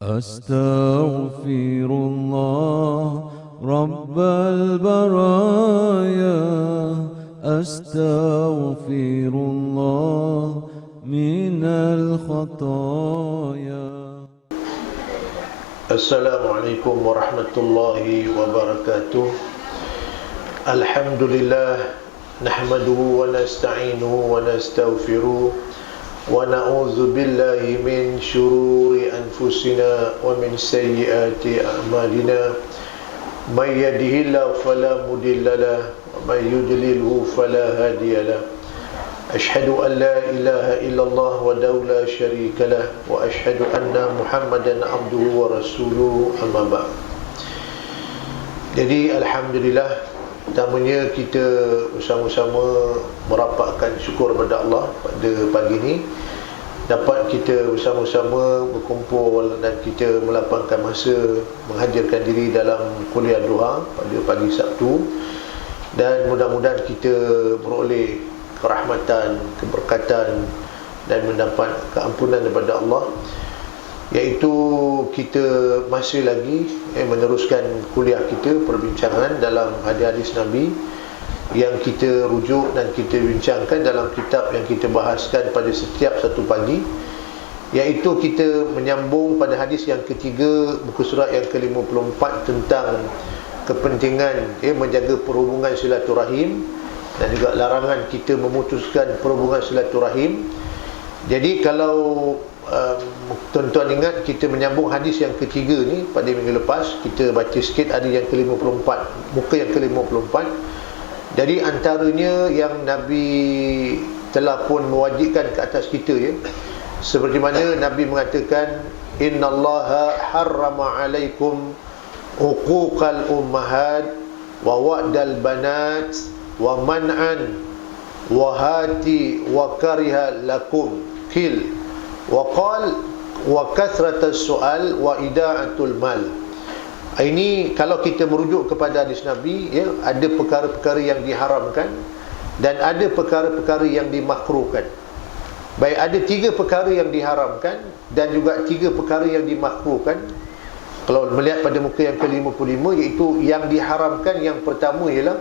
أستغفر الله رب البرايا أستغفر الله من الخطايا. Assalamualaikum warahmatullahi wabarakatuh. Alhamdulillah nahmaduhu wa nasta'inuhu wa nastaghfiruh wa na'udzu billahi min syururi anfusina wa min sayyiati a'malina. May yahdihillahu fala mudilla lahu wa may yudlilhu fala hadiya lahu. Ashhadu an la ilaha illallah wahdahu la syarika lah wa ashhadu anna Muhammadan abduhu wa rasuluhu, amma ba'd. Jadi alhamdulillah, pertamanya kita bersama-sama merapatkan syukur kepada Allah pada pagi ini dapat kita bersama-sama berkumpul dan kita melapangkan masa menghadirkan diri dalam kuliah duha pada pagi Sabtu, dan mudah-mudahan kita beroleh kerahmatan, keberkatan dan mendapat keampunan daripada Allah, iaitu kita masih lagi meneruskan kuliah kita, perbincangan dalam hadis-hadis Nabi yang kita rujuk dan kita bincangkan dalam kitab yang kita bahaskan pada setiap satu pagi, iaitu kita menyambung pada hadis yang ketiga muka surat yang ke-54 tentang kepentingan menjaga perhubungan silaturahim dan juga larangan kita memutuskan perhubungan silaturahim. Jadi kalau tuan-tuan ingat, kita menyambung hadis yang ketiga ni pada minggu lepas. Kita baca sikit ada yang ke-54, muka yang ke-54. Jadi antaranya yang Nabi telah pun mewajibkan ke atas kita, ya, seperti mana Nabi mengatakan, innallaha harrama alaikum uquqal ummahat wa wa'dal banat wa man'an wa hati wa kariha lakum kil wa qal wa kathratas su'al wa ida'atul mal. Ini kalau kita merujuk kepada hadis Nabi, ya, ada perkara-perkara yang diharamkan dan ada perkara-perkara yang dimakruhkan. Baik, ada 3 perkara yang diharamkan dan juga 3 perkara yang dimakruhkan. Kalau melihat pada muka yang ke-55, iaitu yang diharamkan, yang pertama ialah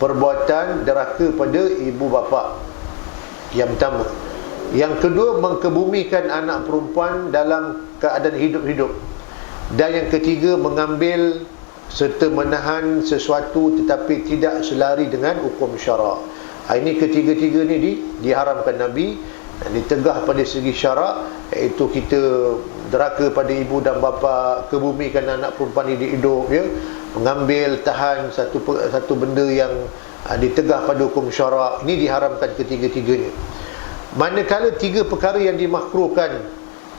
perbuatan derhaka pada ibu bapa, yang pertama. Yang kedua, mengkebumikan anak perempuan dalam keadaan hidup-hidup. Dan yang ketiga, mengambil serta menahan sesuatu tetapi tidak selari dengan hukum syarak. Ini ketiga-tiga ni diharamkan Nabi dan ditegah pada segi syarak, iaitu kita derhaka pada ibu dan bapa, kebumikan anak perempuan ini hidup, ya, mengambil, tahan satu benda yang ditegah pada hukum syarak. Ini diharamkan ketiga-tiganya. Manakala 3 perkara yang dimakruhkan,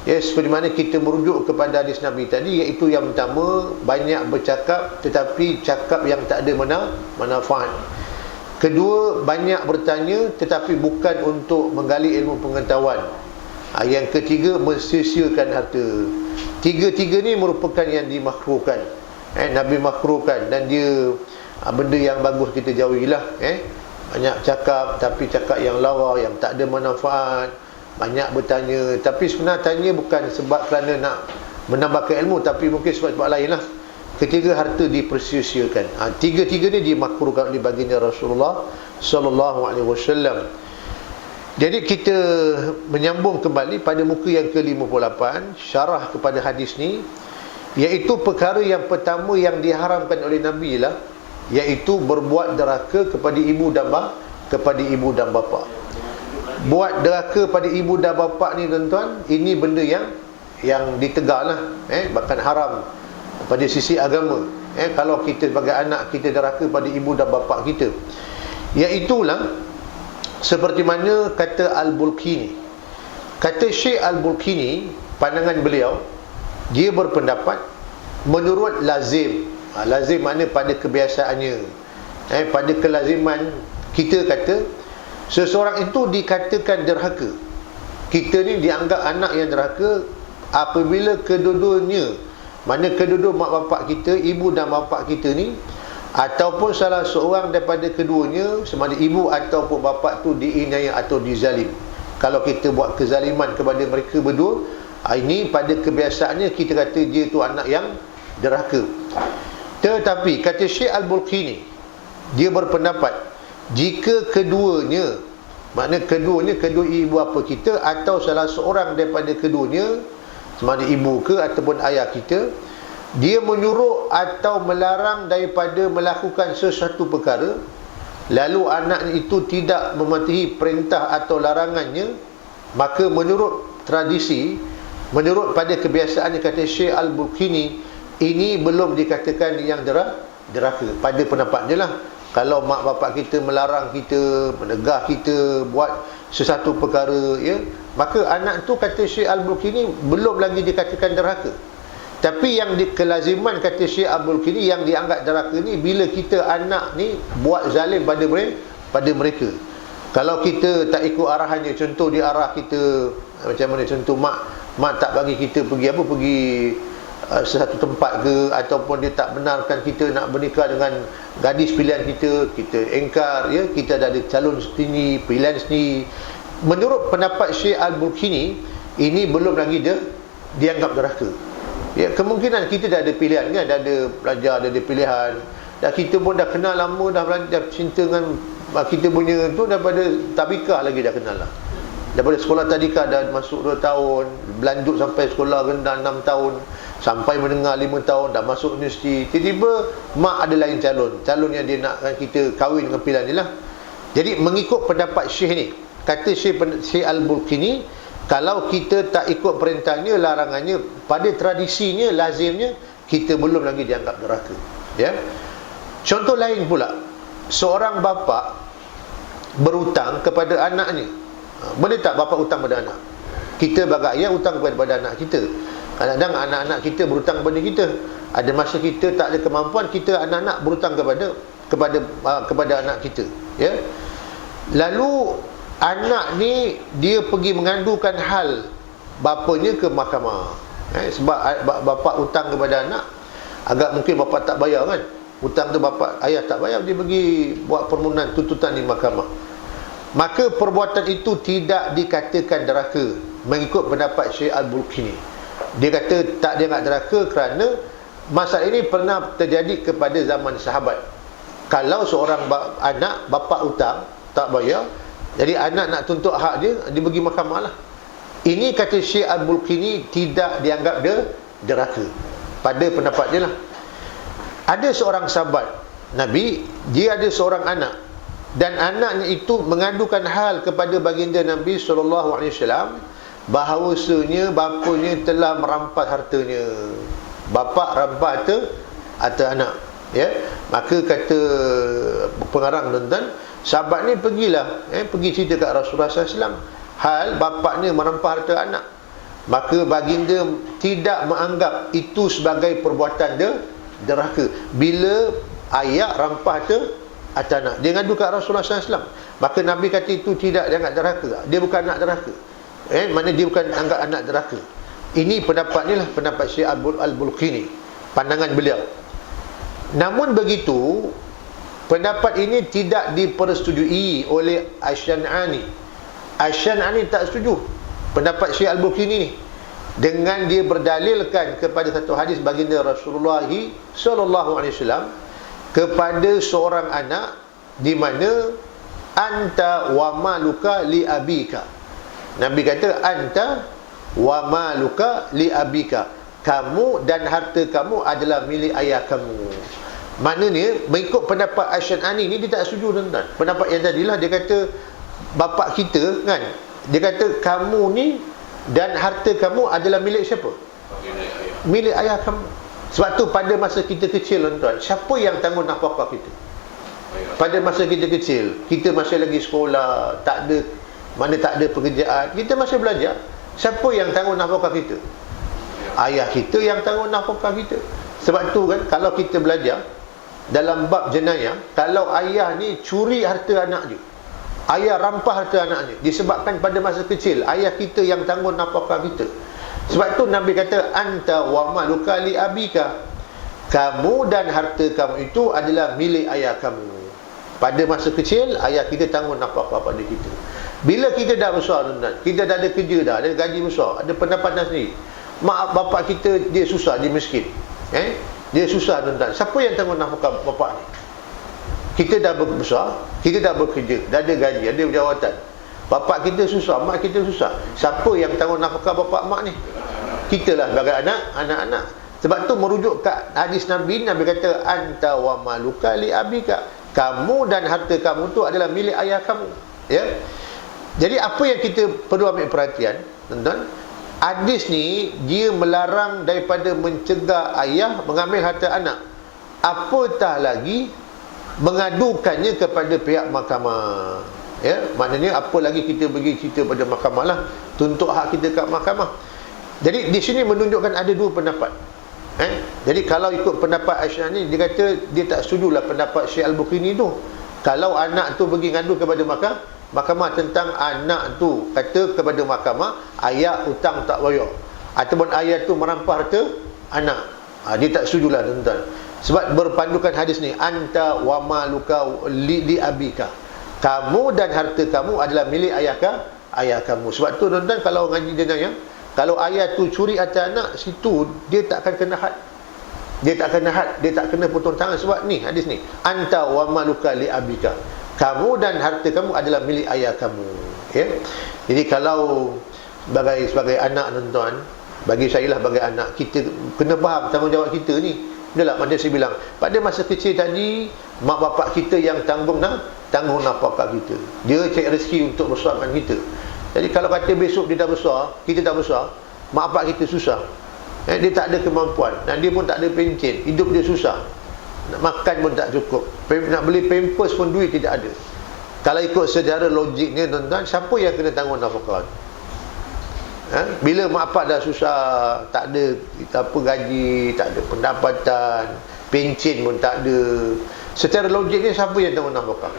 ya, seperti mana kita merujuk kepada hadis Nabi tadi, iaitu yang pertama, banyak bercakap tetapi cakap yang tak ada manfaat. Kedua, banyak bertanya tetapi bukan untuk menggali ilmu pengetahuan. Yang ketiga, mensia-siakan harta. Tiga-tiga ni merupakan yang dimakruhkan. Nabi makruhkan, dan dia benda yang bagus kita jauhilah. Banyak cakap tapi cakap yang lawa, yang tak ada manfaat. Banyak bertanya, tapi sebenarnya tanya bukan sebab kerana nak menambahkan ilmu, tapi mungkin sebab-sebab lain lah. Ketiga, harta dipersia-siakan. Tiga-tiga ni dimakruhkan oleh baginda Rasulullah sallallahu alaihi wasallam. Jadi kita menyambung kembali pada muka yang ke-58, syarah kepada hadis ni, iaitu perkara yang pertama yang diharamkan oleh Nabi lah, iaitu berbuat derhaka kepada ibu dan bapa. Buat derhaka pada ibu dan bapa ni, tuan-tuan, ini benda yang ditegaklah, bahkan haram pada sisi agama. Kalau kita sebagai anak, kita derhaka pada ibu dan bapa kita, iaitulah seperti mana kata Al-Bulkini. Kata Syekh Al-Bulkini, pandangan beliau, dia berpendapat menurut lazim. Lazim makna pada kebiasaannya, pada kelaziman kita kata, seseorang itu dikatakan derhaka. Kita ni dianggap anak yang derhaka apabila kedua-duanya, mana kedua-dua mak bapak kita, ibu dan bapak kita ni, ataupun salah seorang daripada keduanya, sama ada ibu ataupun bapa tu diiniaya atau dizalim. Kalau kita buat kezaliman kepada mereka berdua, Ini pada kebiasaannya kita kata dia tu anak yang derhaka. Tetapi kata Syekh Al-Bulqini, dia berpendapat jika keduanya, makna keduanya, kedua ibu bapa kita atau salah seorang daripada keduanya, sama ada ibu ke ataupun ayah kita, dia menyuruh atau melarang daripada melakukan sesuatu perkara, lalu anak itu tidak mematuhi perintah atau larangannya, maka menurut tradisi, menurut pada kebiasaan, kata Syekh Al-Bulqini, ini belum dikatakan yang derhaka. Pada pendapat dia lah, kalau mak bapak kita melarang kita, menegah kita buat sesuatu perkara, ya, maka anak tu, kata Syekh Al-Bulqini, belum lagi dikatakan derhaka. Tapi yang kelaziman, kata Syekh Al-Bulqini, yang dianggap derhaka ni bila kita anak ni buat zalim pada mereka. Kalau kita tak ikut arahannya, contoh di arah kita macam mana, contoh mak tak bagi kita pergi sesuatu tempat ke, ataupun dia tak benarkan kita nak bernikah dengan gadis pilihan kita, kita engkar, ya, kita dah ada calon sendiri, pilihan sendiri. Menurut pendapat Syekh Al-Bulqini, ini belum lagi dianggap derhaka. Ya, kemungkinan kita dah ada pilihan kan, dah ada belajar, dah ada pilihan, dah kita pun dah kenal lama, dah cinta dengan kita punya tu, daripada tabikah lagi dah kenal lah. Daripada sekolah tadika dah masuk 2 tahun, berlanjut sampai sekolah rendah 6 tahun, sampai menengah 5 tahun, dah masuk universiti. Tiba-tiba mak ada lain calon yang dia nakkan kita kahwin dengan pilihan dia lah. Jadi mengikut pendapat Syekh ni, kata Syekh Al-Bulqini, kalau kita tak ikut perintahnya, larangannya, pada tradisinya, lazimnya, kita belum lagi dianggap derhaka. Ya. Contoh lain pula, seorang bapa berhutang kepada anaknya. Boleh tak bapa hutang pada anak? Kita sebagai ayah hutang kepada anak kita. Kadang-kadang anak-anak kita berhutang kepada kita. Ada masa kita tak ada kemampuan, kita anak-anak berhutang kepada anak kita, ya. Lalu anak ni dia pergi mengadukan hal bapanya ke mahkamah. Sebab bapa hutang kepada anak, agak mungkin bapa tak bayar kan. Hutang tu ayah tak bayar, dia pergi buat permohonan tuntutan di mahkamah. Maka perbuatan itu tidak dikatakan derhaka mengikut pendapat Syekh Al-Bulqini. Dia kata tak dianggap derhaka kerana masalah ini pernah terjadi kepada zaman sahabat. Kalau seorang anak bapa hutang tak bayar, jadi anak nak tuntut hak dia pergi mahkamah lah. Ini kata Syekh Al-Bulqini tidak dianggap derhaka. Pada pendapat dia lah. Ada seorang sahabat Nabi, dia ada seorang anak, dan anaknya itu mengadukan hal kepada baginda Nabi SAW bahawasanya bapanya telah merampas hartanya. Bapa rampas harta anak, ya. Maka kata pengarang tuan-tuan, sahabat ni pergi cerita kat Rasulullah SAW hal bapaknya merampas harta anak. Maka baginda tidak menganggap itu sebagai perbuatan derhaka bila ayah rampas harta anak. Dia ngadu kat Rasulullah SAW. Maka Nabi kata itu tidak dianggap derhaka. Dia bukan anak derhaka. Mana dia bukan anggap anak derhaka. Ini pendapat ni lah, pendapat Syekh Al-Bulqini, pandangan beliau. Namun begitu, pendapat ini tidak dipersetujui oleh Asy-Syan'ani. Asy-Syan'ani tak setuju pendapat Syekh Al-Bulqini ni, dengan dia berdalilkan kepada satu hadis baginda Rasulullah SAW kepada seorang anak, di mana anta wa maluka li abika. Nabi kata anta wa maluka li abika, kamu dan harta kamu adalah milik ayah kamu. Maknanya mengikut pendapat Asy-Syan'ani ni, dia tak setuju tuan-tuan. Pendapat yang tadilah, dia kata bapak kita kan, dia kata kamu ni dan harta kamu adalah milik siapa? Milik ayah kamu. Sebab tu pada masa kita kecil tuan-tuan, siapa yang tanggung nafkah kita? Pada masa kita kecil, kita masih lagi sekolah, tak ada pekerjaan, kita masih belajar. Siapa yang tanggung nafkah kita? Ayah kita yang tanggung nafkah kita. Sebab tu kan, kalau kita belajar dalam bab jenayah, kalau ayah ni curi harta anak dia, ayah rampas harta anak dia, disebabkan pada masa kecil ayah kita yang tanggung nafkah kita. Sebab tu Nabi kata anta wa maluka li abika, kamu dan harta kamu itu adalah milik ayah kamu. Pada masa kecil ayah kita tanggung nafkah pada kita. Bila kita dah besar tuan-tuan, kita dah ada kerja dah, ada gaji besar, ada pendapatan sendiri, mak bapak kita dia susah, dia miskin, dia susah tuan-tuan. Siapa yang tanggung nafkah bapak ni? Kita dah besar, kita dah bekerja, dah ada gaji, ada jawatan. Bapak kita susah, mak kita susah. Siapa yang tanggung nafkah bapak mak ni? Kita lah sebagai anak-anak. Sebab tu merujuk ke hadis Nabi kata anta wa maluka li abika. Kamu dan harta kamu tu adalah milik ayah kamu. Ya. Jadi apa yang kita perlu ambil perhatian, tuan-tuan? Hadis ni dia melarang daripada mencegah ayah mengambil harta anak. Apatah lagi mengadukannya kepada pihak mahkamah. Ya, maknanya apa lagi kita pergi cerita pada mahkamah lah, tuntut hak kita kat mahkamah. Jadi di sini menunjukkan ada dua pendapat. Jadi kalau ikut pendapat Aisyah ni, dia kata dia tak setujulah pendapat Syekh Al-Bukhari tu. Kalau anak tu pergi ngadu kepada mahkamah tentang anak tu kata kepada mahkamah ayah hutang tak bayar, ataupun ayah tu merampas harta anak, dia tak setujulah tuan-tuan. Sebab berpandukan hadis ni anta wa maluka li abika. Kamu dan harta kamu adalah milik ayah kamu. Sebab tu tuan-tuan, kalau ngaji jenayah, kalau ayah tu curi harta anak, situ dia tak akan kena had. Dia tak kena potong tangan. Sebab ni hadis ni anta wa maluka li abika. Kamu dan harta kamu adalah milik ayah kamu. Ya. Jadi kalau sebagai anak tuan-tuan, bagi saya lah sebagai anak, kita kena faham tanggungjawab kita ni. Itulah macam saya bilang, pada masa kecil tadi, mak bapak kita yang tanggung nafkah kita. Dia cari rezeki untuk besarkan kita. Jadi kalau kata besok dia dah besar, kita dah besar, mak bapak kita susah, dia tak ada kemampuan, dan dia pun tak ada pencen, hidup dia susah, nak makan pun tak cukup, nak beli pampers pun duit tidak ada. Kalau ikut secara logiknya tuan-tuan, siapa yang kena tanggung nafkah? Bila mak bapak dah susah, tak ada apa gaji, tak ada pendapatan, pencen pun tak ada, secara logiknya siapa yang tanggung nafkah?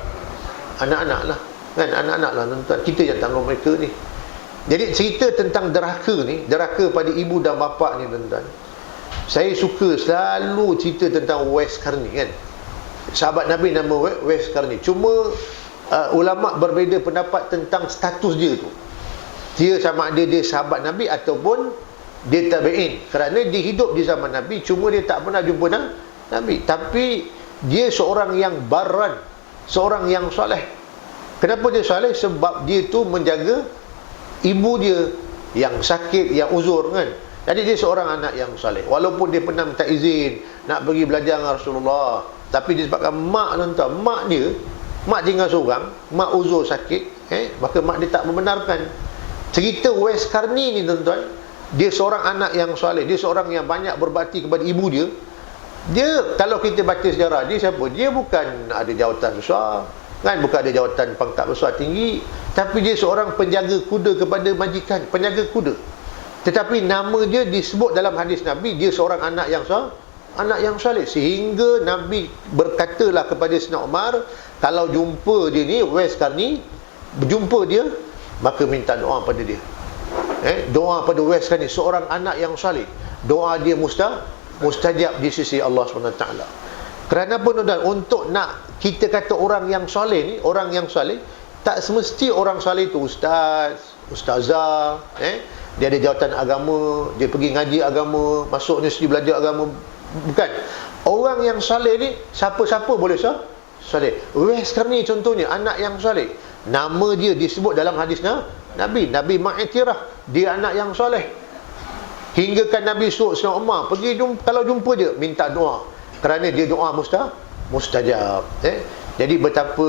Anak-anak lah, kan? Anak-anak lah tuan-tuan, kita yang tanggung mereka ni. Jadi cerita tentang derhaka ni, derhaka pada ibu dan bapa ni tuan-tuan, saya suka selalu cerita tentang Uwais Qarni, kan? Sahabat Nabi nama Uwais Qarni. Cuma ulama berbeza pendapat tentang status dia tu. Dia sama ada dia sahabat Nabi ataupun dia tabi'in. Kerana dia hidup di zaman Nabi, cuma dia tak pernah jumpa Nabi. Tapi dia seorang yang baran, seorang yang soleh. Kenapa dia soleh? Sebab dia tu menjaga ibu dia yang sakit, yang uzur, kan? Jadi dia seorang anak yang soleh. Walaupun dia pernah minta izin nak pergi belajar dengan Rasulullah, tapi disebabkan mak tuan-tuan, mak tinggal seorang, mak uzur sakit, maka mak dia tak membenarkan. Cerita Uwais Qarni ni tuan-tuan, dia seorang anak yang soleh, dia seorang yang banyak berbakti kepada ibu dia. Dia, kalau kita baca sejarah dia, siapa? Dia bukan ada jawatan besar, kan? Bukan ada jawatan pangkat besar tinggi, tapi dia seorang penjaga kuda kepada majikan, penjaga kuda. Tetapi nama dia disebut dalam hadis Nabi, dia seorang anak yang soleh, sehingga Nabi berkatalah kepada Sayyidina Umar, kalau jumpa dia ni, Uwais Qarni, berjumpa dia, maka minta doa pada dia. Doa pada Uwais Qarni, seorang anak yang soleh, doa dia mustajab di sisi Allah SWT. Kerana pun tuan, untuk nak kita kata orang yang soleh ni, orang yang soleh, tak semesti orang soleh itu ustazah, dia ada jawatan agama, dia pergi ngaji agama, masuk universiti belajar agama. Bukan. Orang yang soleh ni, siapa-siapa boleh soleh. Uwais Qarni contohnya, anak yang soleh. Nama dia disebut dalam hadis Nabi mengiktiraf dia anak yang soleh. Hingga kan Nabi suruh Sayyidina Umar pergi kalau jumpa dia, minta doa, kerana dia doa mustajab. Jadi betapa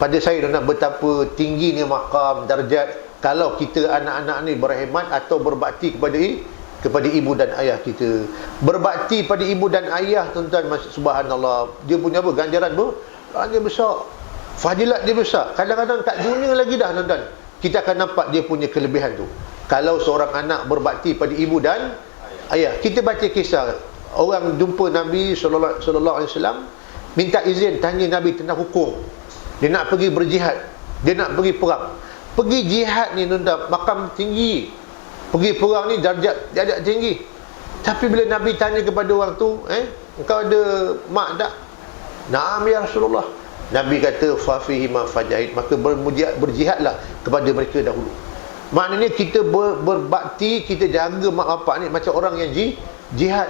pada saya betapa tingginya maqam darjat kalau kita anak-anak ni berkhidmat atau berbakti kepada ibu dan ayah kita. Berbakti pada ibu dan ayah tuan-tuan, subhanallah, dia punya apa? Ganjaran besar, fadilat dia besar. Kadang-kadang kat dunia lagi dah tuan-tuan, kita akan nampak dia punya kelebihan tu. Kalau seorang anak berbakti pada ibu dan ayah. Kita baca kisah orang jumpa Nabi sallallahu alaihi wasallam, minta izin tanya Nabi tentang hukum. Dia nak pergi berjihad, dia nak pergi perang. Pergi jihad ni tuan-tuan, makam tinggi. Pergi perang ni darjat tinggi. Tapi bila Nabi tanya kepada orang tu, engkau ada mak tak? Naam ya Rasulullah. Nabi kata fafihi ma fajahid, maka berjihadlah kepada mereka dahulu. Maknanya kita berbakti, kita jaga mak bapak ni macam orang yang jihad.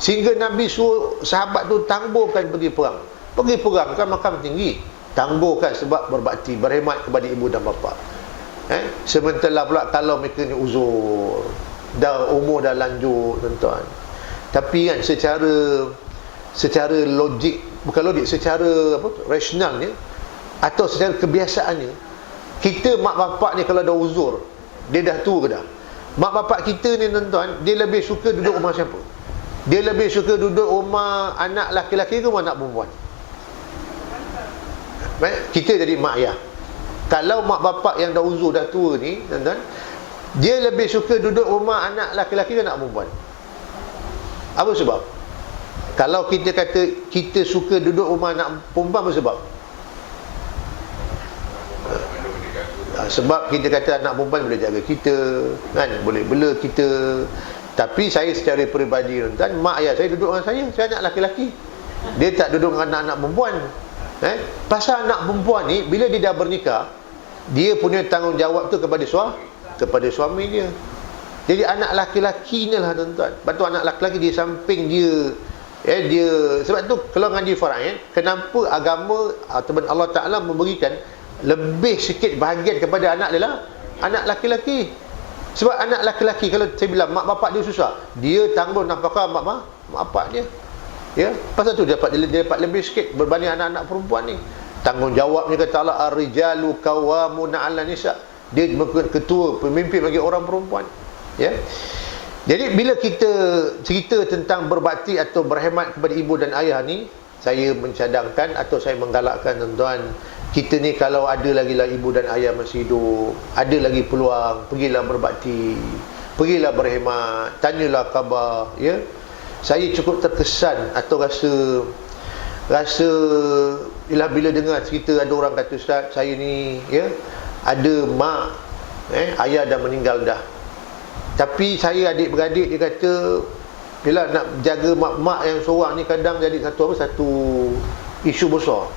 Sehingga Nabi suruh sahabat tu tangguhkan pergi perang. Pergi perang kan makam tinggi, tangguhkan sebab berbakti, berkhidmat kepada ibu dan bapa. Sementara pula kalau mereka ni uzur, dah umur dah lanjut tuan-tuan. Tapi kan secara logik, bukan logik, secara rasionalnya atau secara kebiasaannya, kita mak bapak ni kalau dah uzur, dia dah tua ke dah, mak bapak kita ni tuan-tuan, dia lebih suka duduk rumah siapa? Dia lebih suka duduk rumah anak laki-laki ke rumah anak perempuan? Baik, kita jadi mak ayah. Kalau mak bapak yang dah uzur, dah tua ni tuan-tuan, dia lebih suka duduk rumah anak laki-laki ke anak perempuan? Apa sebab? Kalau kita kata kita suka duduk rumah anak perempuan, apa sebab? Sebab kita kata anak perempuan boleh jaga kita, kan, boleh bela kita. Tapi saya secara peribadi tuan, mak ayah saya duduk dengan saya anak laki-laki. Dia tak duduk dengan anak-anak perempuan. Pasal anak perempuan ni, bila dia dah bernikah, dia punya tanggungjawab tu kepada suami dia. Jadi anak laki-laki ni lah tuan-tuan. Lepas tu anak laki-laki di samping dia, sebab tu kalau ngaji faraid, kenapa agama ataupun Allah Ta'ala memberikan lebih sikit bahagian kepada anak laki-laki. Sebab anak laki-laki, kalau saya bilang mak bapak dia susah, dia tanggung nafkah mak bapak dia. Ya, pasal tu dia dapat lebih sikit berbanding anak-anak perempuan ni. Tanggungjawabnya kata Allah, ar-rijalu qawwamuna 'alan nisa. Dia ketua, pemimpin bagi orang perempuan. Ya. Jadi bila kita cerita tentang berbakti atau berkhidmat kepada ibu dan ayah ni, saya mencadangkan atau saya menggalakkan tuan-tuan, kita ni kalau ada lagi lah ibu dan ayah masih hidup, ada lagi peluang, pergilah berbakti, pergilah berkhidmat, tanyalah khabar. Ya. Saya cukup terkesan atau rasa bila dengar cerita ada orang kata, Ustaz, saya ni ada mak, ayah dah meninggal dah. Tapi saya adik-beradik, dia kata bila nak jaga mak-mak yang seorang ni kadang jadi satu isu besar,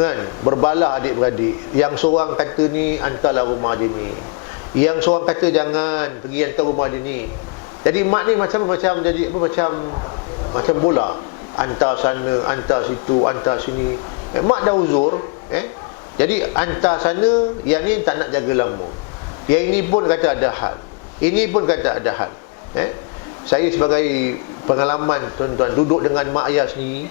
kan, berbalah adik-beradik. Yang seorang kata ni hantarlah rumah dia ni, yang seorang kata jangan pergi hantar rumah dia ni. Jadi mak ni macam jadi macam bola, hantar sana, hantar situ, hantar sini. Mak dah uzur, jadi hantar sana, yang ni tak nak jaga lama, yang ini pun kata ada hal, ini pun kata ada hal. Saya sebagai pengalaman tuan-tuan, duduk dengan mak ayah sendiri,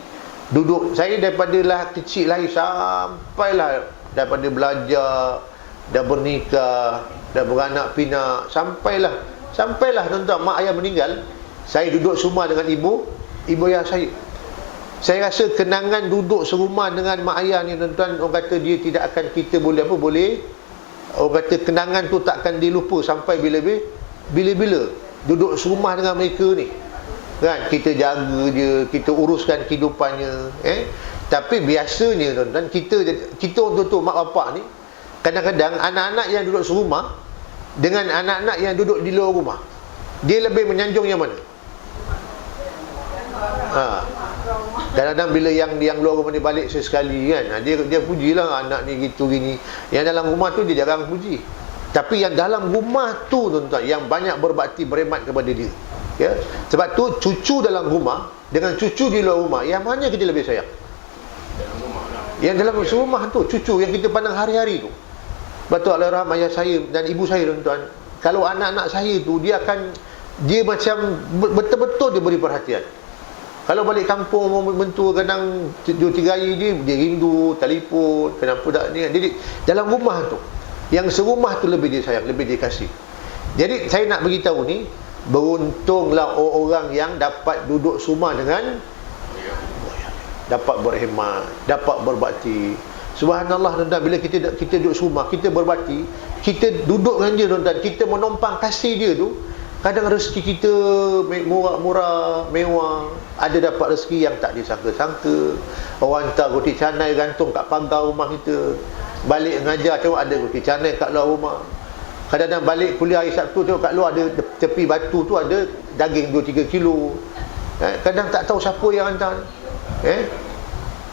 saya daripada kecil lahir sampailah, daripada belajar, dah bernikah, dah beranak pinak, sampailah tuan-tuan mak ayah meninggal, saya duduk serumah dengan ibu ayah saya. Saya rasa kenangan duduk serumah dengan mak ayah ni tuan-tuan, orang kata dia tidak akan, kita boleh orang kata kenangan tu tak akan dilupa sampai bila-bila. Duduk serumah dengan mereka ni, kan, kita jaga dia, kita uruskan kehidupannya. Tapi biasanya tuan-tuan, kita orang tua mak bapak ni, kadang-kadang anak-anak yang duduk serumah dengan anak-anak yang duduk di luar rumah, dia lebih menyanjung yang mana? Kadang-kadang bila yang luar rumah ni balik sesekali, kan, dia pujilah anak ni gitu gini. Yang dalam rumah tu dia jarang puji. Tapi yang dalam rumah tu tuan-tuan, yang banyak berbakti, berkhidmat kepada dia. Ya. Sebab tu cucu dalam rumah dengan cucu di luar rumah, yang mana kita lebih sayang? Yang dalam rumah tu, cucu yang kita pandang hari-hari tu. Betul, Allahyarham ayah saya dan ibu saya tuan-tuan, kalau anak-anak saya tu, dia macam betul-betul dia beri perhatian. Kalau balik kampung mentua, kadang 2-3 hari dia rindu, telefon, kenapa tak ni. Jadi dalam rumah tu, yang serumah tu lebih dia sayang, lebih dia kasih. Jadi saya nak beritahu ni, beruntunglah orang yang dapat duduk serumah dengan, dapat berkhidmat, dapat berbakti. Subhanallah tuan-tuan, bila kita duduk serumah, kita berbakti, kita duduk dengan dia tuan-tuan, kita menumpang kasih dia tu, kadang rezeki kita murah, mewah. Ada dapat rezeki yang tak disangka-sangka. Orang hantar roti canai gantung kat pagar rumah kita. Balik mengajar, tengok ada roti canai kat luar rumah. Kadang-kadang balik kuliah hari Sabtu, tengok kat luar ada tepi batu tu ada daging 2-3 kilo. Kadang tak tahu siapa yang hantar.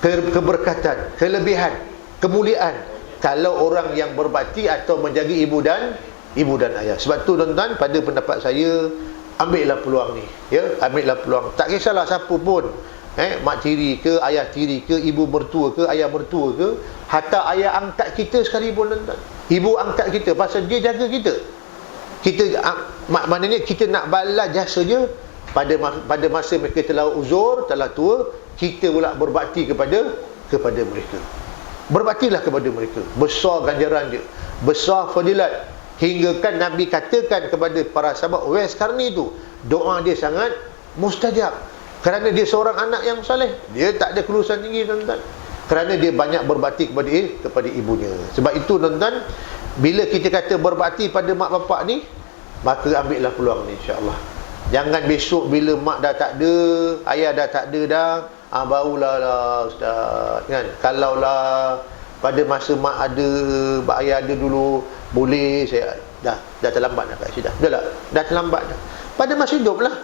keberkatan, kelebihan, kemuliaan kalau orang yang berbakti atau menjaga ibu dan ayah. Sebab tu tuan-tuan, pada pendapat saya, ambillah peluang ni, ya, ambillah peluang. Tak kisahlah siapa pun, mak tiri ke, ayah tiri ke, ibu mertua ke, ayah mertua ke, hatta ayah angkat kita sekalipun tuan-tuan, ibu angkat kita, pasal dia jaga kita. Maknanya kita nak balas jasa dia pada masa mereka telah uzur, telah tua, kita pula berbakti kepada mereka. Berbaktilah kepada mereka. Besar ganjaran dia, besar fadilat, hingga kan Nabi katakan kepada para sahabat, Uwais Qarni tu, doa dia sangat mustajab, kerana dia seorang anak yang saleh. Dia tak ada kelulusan tinggi tuan-tuan, kerana dia banyak berbakti kepada ibunya. Sebab itu tuan-tuan, bila kita kata berbakti pada mak bapak ni, maka ambillah peluang ni, insya-Allah. Jangan besok bila mak dah tak ada, ayah dah tak ada dah, barulah ustaz, kan? Kalaulah pada masa mak ada, ayah ada dulu, boleh saya dah terlambat dah kat sini dah. Betul tak? Dah terlambat dah. Pada masa hidup lah.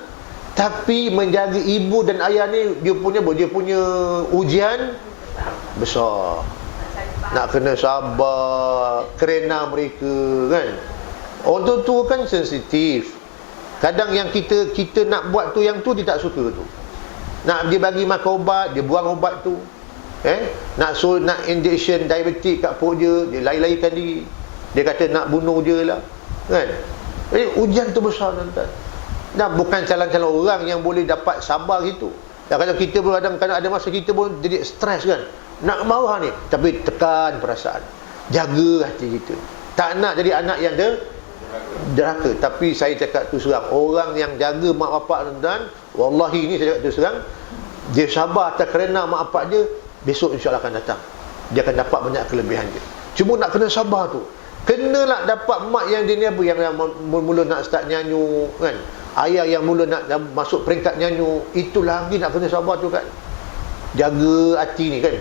Tapi menjaga ibu dan ayah ni, dia punya ujian besar. Nak kena sabar, kerana mereka, kan. Orang tua kan sensitif. Kadang yang kita nak buat tu, yang tu dia tak suka tu. Nak dia bagi makan ubat, dia buang ubat tu. Nak injection diabetik kat perut dia lari-larikan diri. Dia kata nak bunuh dia lah, kan. Jadi ujian tu besar tuan-tuan. Dan bukan calon-calon orang yang boleh dapat sabar gitu. Dan kalau kita pun kadang-kadang ada masa kita pun jadi stres, kan. Nak marah ni, tapi tekan perasaan, jaga hati kita. Tak nak jadi anak yang derhaka. Tapi saya cakap tu serang, orang yang jaga mak bapak tuan-tuan, wallahi ni saya cakap tu serang, dia sabar atas kerana mak bapak dia, besok insya-Allah akan datang, dia akan dapat banyak kelebihan dia. Cuma nak kena sabar tu. Kenalah dapat mak yang dia ni apa, yang mula nak start nyanyi, kan. Ayah yang mula nak masuk peringkat nyanyi, itu lagi nak kena sabar tu, kan. Jaga hati ni, kan.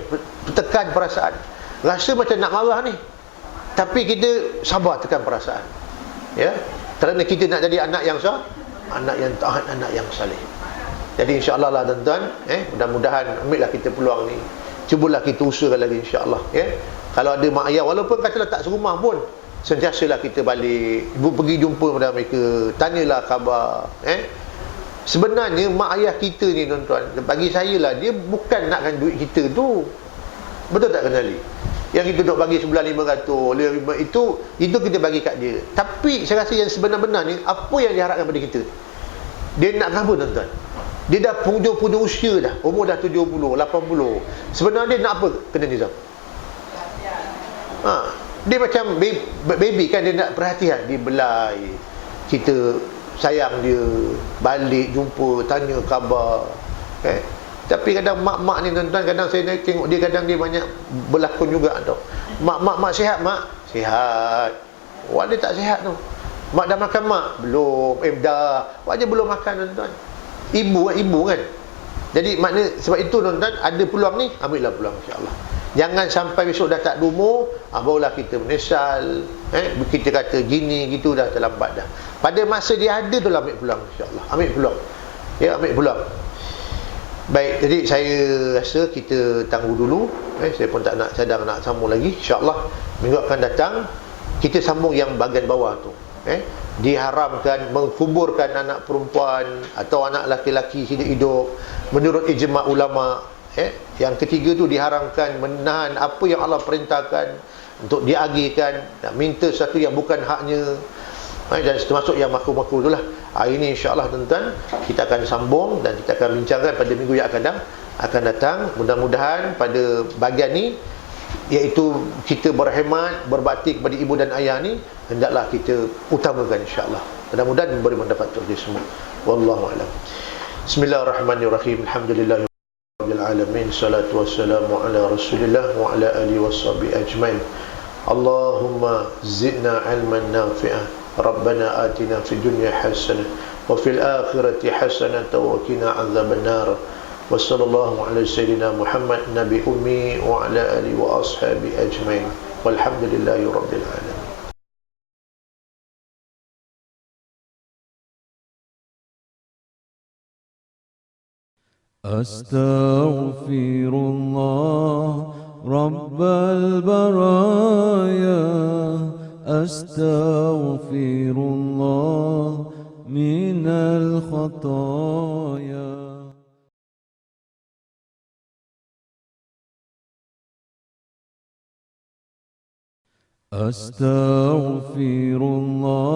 Tekan perasaan. Rasa macam nak marah ni, tapi kita sabar, tekan perasaan. Ya, kerana kita nak jadi anak yang sah, anak yang taat, anak yang saleh. Jadi insya-Allah lah tuan-tuan, mudah-mudahan ambillah kita peluang ni. Cubalah kita usahakan lagi, insya-Allah, ya. Kalau ada mak ayah, walaupun katalah tak serumah pun, sentiasalah kita balik, ibu pergi jumpa pada mereka, tanyalah khabar, Sebenarnya mak ayah kita ni tuan-tuan, bagi saya lah, dia bukan nakkan duit kita tu. Betul tak kenali? Yang kita duk bagi sebulan 500, itu kita bagi kat dia. Tapi saya rasa yang sebenar-benar ni, apa yang diharapkan pada kita? Dia nak apa tuan-tuan? Dia dah punjung usia dah, umur dah 70, 80. Sebenarnya dia nak apa? Kena nizam. Dia macam baby, kan, dia nak perhatian, dia belai, kita sayang dia, balik jumpa, tanya khabar, Tapi kadang mak-mak ni tuan-tuan, kadang saya tengok dia, kadang dia banyak berlakon juga tau. Mak sihat, mak? Sihat. Wah, dia tak sihat tu. Mak dah makan, mak? Belum. Dah. Wah, dia belum makan tuan-tuan. Ibu kan. Jadi makna, sebab itu tuan-tuan, ada peluang ni, ambillah peluang, insya-Allah. Jangan sampai besok dah tak ada umur, barulah kita menyesal, kita kata gini gitu, dah terlambat dah. Pada masa dia ada tu lah, ambil peluang, insya-Allah. Ambil peluang. Ya, ambil peluang. Baik, jadi saya rasa kita tangguh dulu. Saya pun tak nak cadang nak sambung lagi. InsyaAllah minggu akan datang kita sambung yang bahagian bawah tu. Diharamkan mengkuburkan anak perempuan atau anak laki-laki hidup-hidup menurut ijma' ulama. Yang ketiga tu diharamkan menahan apa yang Allah perintahkan untuk diagihkan, nak minta sesuatu yang bukan haknya. Dan termasuk yang makruh-makruh itulah. Hari ini insya-Allah tuan-tuan kita akan sambung dan kita akan bincangkan pada minggu yang akan datang. Mudah-mudahan pada bahagian ni, iaitu kita berkhidmat, berbakti kepada ibu dan ayah ni, hendaklah kita utamakan insya-Allah. Mudah-mudahan memberi manfaat untuk kita semua. Wallahu a'lam. Bismillahirrahmanirrahim. Alhamdulillah rabbil alamin. Salatu wassalamu ala Rasulillah wa ala alihi washabihi ajmain. Allahumma zidna ilman nafi'ah. Rabbana atina fid dunya hasanah wa fil akhirati hasanah wa qina adzabannar. Wa sallallahu ala sayyidina Muhammad nabi ummi wa ala alihi wa ashabi ajmain. Walhamdulillahi rabbil alamin. أستغفر الله رب البرايا أستغفر الله من الخطايا. أستغفر الله